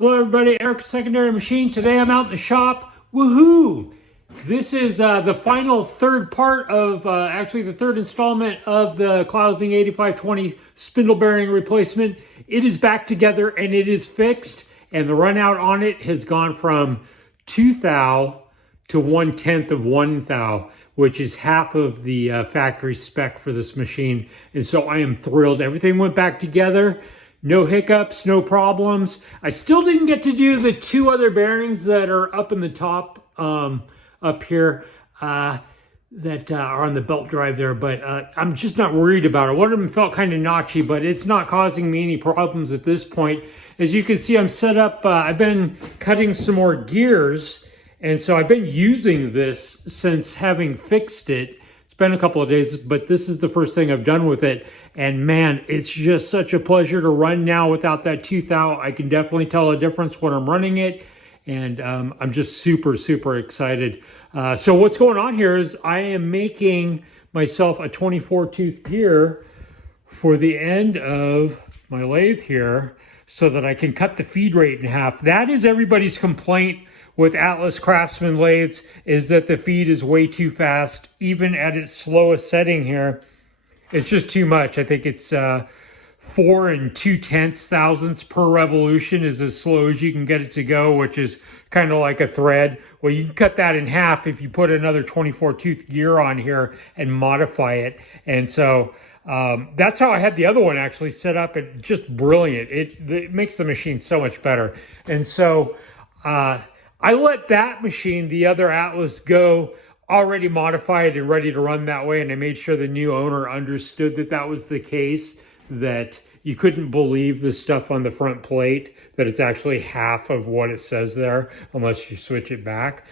Hello everybody, Eric Secondary Machine. Today I'm out in the shop. Woohoo! This is the final third part of, actually the third installment of the Klausing 8520 spindle bearing replacement. It is back together and it is fixed, and the run out on it has gone from 2 thou to 1/10 of 1 thou, which is half of the factory spec for this machine. And so I am thrilled. Everything went back together. No hiccups, no problems. I still didn't get to do the two other bearings that are up in the top up here that are on the belt drive there, but I'm just not worried about it. One of them felt kind of notchy, but it's not causing me any problems at this point. As you can see, I'm set up, I've been cutting some more gears, and so I've been using this since having fixed it. It's been a couple of days, but this is the first thing I've done with it. And man, it's just such a pleasure to run now without that 2 thou. I can definitely tell a difference when I'm running it. And I'm just super, super excited. So what's going on here is I am making myself a 24 tooth gear for the end of my lathe here so that I can cut the feed rate in half. That is everybody's complaint with Atlas Craftsman lathes, is that the feed is way too fast. Even at its slowest setting here, it's just too much. I think it's 4 2/10 thousandths per revolution is as slow as you can get it to go, which is kind of like a thread. Well, you can cut that in half if you put another 24 tooth gear on here and modify it. And so that's how I had the other one actually set up, and just brilliant. It makes the machine so much better. And so I let that machine, the other Atlas, go already modified and ready to run that way, and I made sure the new owner understood that that was the case, that you couldn't believe the stuff on the front plate, that it's actually half of what it says there unless you switch it back.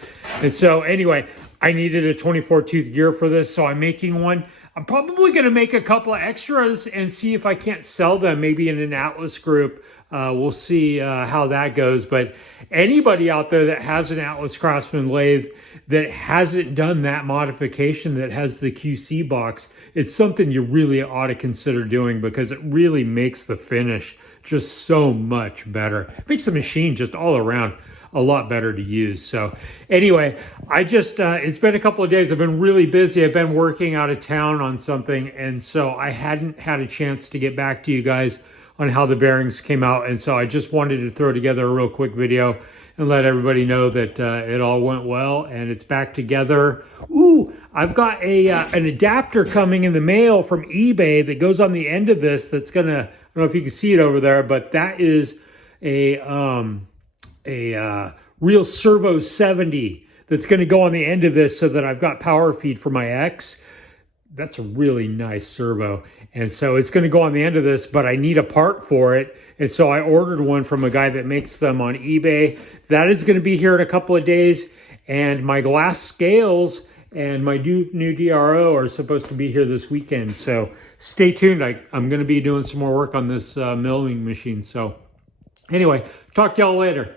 And so anyway, I needed a 24 tooth gear for this, so I'm making one. I'm probably going to make a couple of extras and see if I can't sell them maybe in an Atlas group. We'll see how that goes. But anybody out there that has an Atlas Craftsman lathe that hasn't done that modification, that has the QC box, it's something you really ought to consider doing, because it really makes the finish just so much better. It makes the machine just all around a lot better to use. So anyway, I just, it's been a couple of days. I've been really busy. I've been working out of town on something, and so I hadn't had a chance to get back to you guys on how the bearings came out. And so I just wanted to throw together a real quick video and let everybody know that it all went well and it's back together. Ooh, I've got an adapter coming in the mail from eBay that goes on the end of this. That's gonna, I don't know if you can see it over there, but that is a Real Servo 70 that's gonna go on the end of this so that I've got power feed for my X. That's a really nice servo. And so it's going to go on the end of this, but I need a part for it. And so I ordered one from a guy that makes them on eBay. That is going to be here in a couple of days. And my glass scales and my new DRO are supposed to be here this weekend. So stay tuned. I'm going to be doing some more work on this milling machine. So anyway, talk to y'all later.